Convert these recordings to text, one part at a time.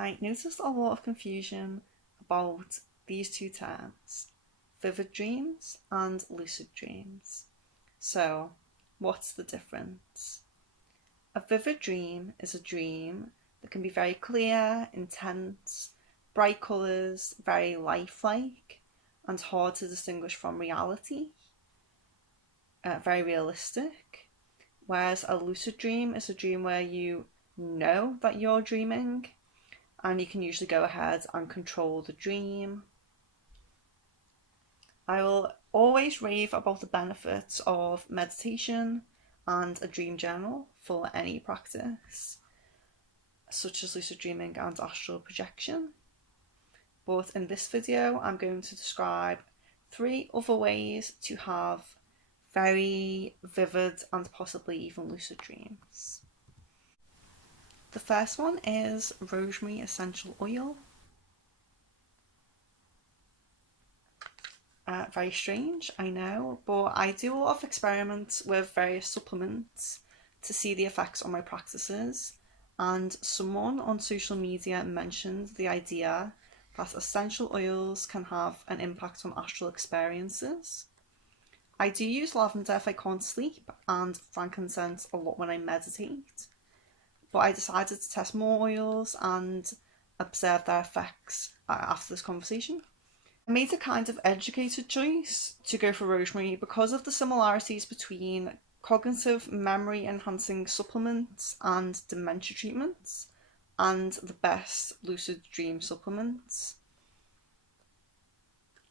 I noticed a lot of confusion about these two terms, vivid dreams and lucid dreams. So, what's the difference? A vivid dream is a dream that can be very clear, intense, bright colours, very lifelike, and hard to distinguish from reality, very realistic. Whereas a lucid dream is a dream where you know that you're dreaming and you can usually go ahead and control the dream. I will always rave about the benefits of meditation and a dream journal for any practice, such as lucid dreaming and astral projection. But in this video, I'm going to describe 3 other ways to have very vivid and possibly even lucid dreams. The first one is rosemary essential oil. Very strange, I know, but I do a lot of experiments with various supplements to see the effects on my practices, and someone on social media mentioned the idea that essential oils can have an impact on astral experiences. I do use lavender if I can't sleep and frankincense a lot when I meditate, but I decided to test more oils and observe their effects after this conversation. I made a kind of educated choice to go for rosemary because of the similarities between cognitive memory enhancing supplements and dementia treatments and the best lucid dream supplements.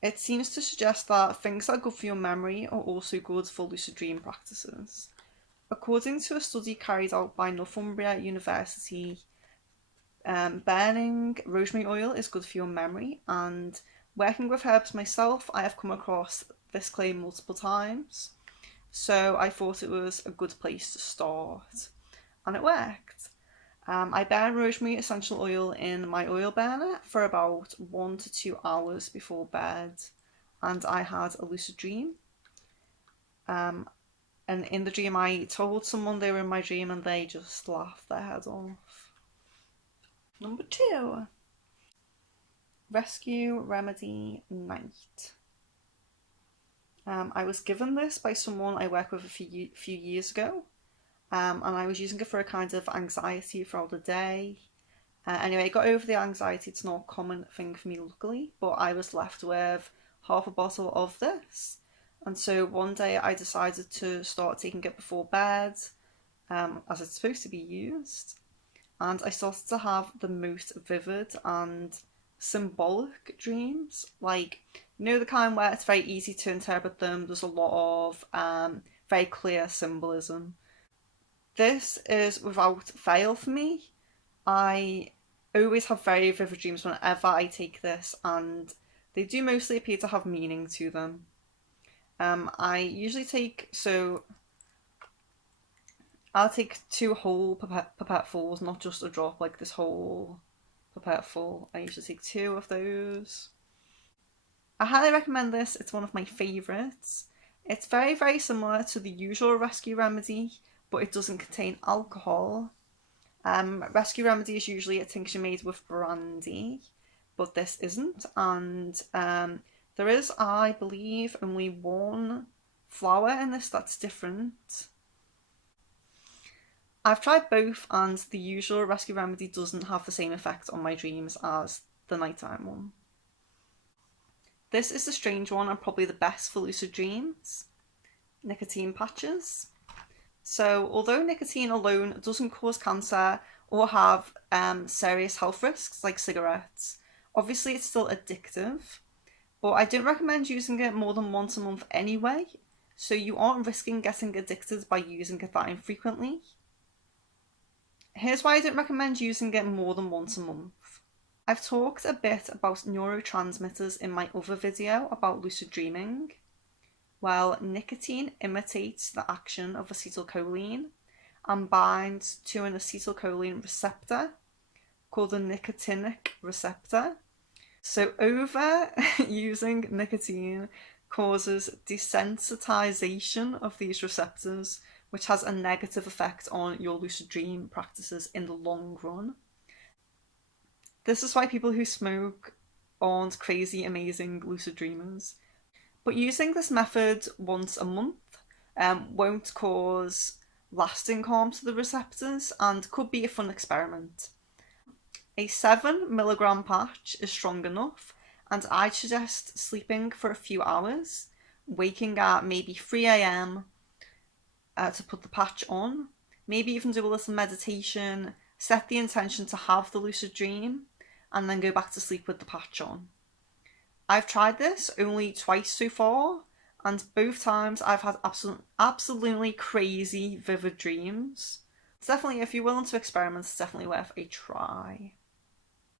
It seems to suggest that things that are good for your memory are also good for lucid dream practices. According to a study carried out by Northumbria University, burning rosemary oil is good for your memory, and working with herbs myself, I have come across this claim multiple times, so I thought it was a good place to start, and it worked. I burn rosemary essential oil in my oil burner for about 1 to 2 hours before bed, and I had a lucid dream. And in the dream, I told someone they were in my dream, and they just laughed their head off. Number 2. Rescue Remedy Night. I was given this by someone I worked with a few years ago, and I was using it for a kind of anxiety throughout the day. Anyway, I got over the anxiety. It's not a common thing for me, luckily, but I was left with half a bottle of this. And so one day I decided to start taking it before bed, as it's supposed to be used. And I started to have the most vivid and symbolic dreams, like, you know, the kind where it's very easy to interpret them. There's a lot of very clear symbolism. This is without fail for me. I always have very vivid dreams whenever I take this, and they do mostly appear to have meaning to them. I usually I'll take 2 whole pipettefuls, not just a drop, like this whole pipetful. I usually take 2 of those. I highly recommend this. It's one of my favourites. It's very, very similar to the usual rescue remedy, but it doesn't contain alcohol. Rescue remedy is usually a tincture made with brandy, but this isn't, and there is, I believe, only 1 flower in this that's different. I've tried both, and the usual rescue remedy doesn't have the same effect on my dreams as the nighttime one. This is the strange one and probably the best for lucid dreams. Nicotine patches. So although nicotine alone doesn't cause cancer or have serious health risks like cigarettes, obviously it's still addictive, but I don't recommend using it more than once a month anyway, so you aren't risking getting addicted by using it that infrequently. Here's why I don't recommend using it more than once a month. I've talked a bit about neurotransmitters in my other video about lucid dreaming. Well, nicotine imitates the action of acetylcholine and binds to an acetylcholine receptor called the nicotinic receptor. So overusing nicotine causes desensitization of these receptors, which has a negative effect on your lucid dream practices in the long run. This is why people who smoke aren't crazy, amazing lucid dreamers. But using this method once a month won't cause lasting harm to the receptors and could be a fun experiment. A 7 mg patch is strong enough, and I'd suggest sleeping for a few hours, waking at maybe 3 a.m. To put the patch on, maybe even do a little meditation, set the intention to have the lucid dream, and then go back to sleep with the patch on. I've tried this only twice so far, and both times I've had absolutely crazy vivid dreams. It's definitely, if you're willing to experiment, it's definitely worth a try.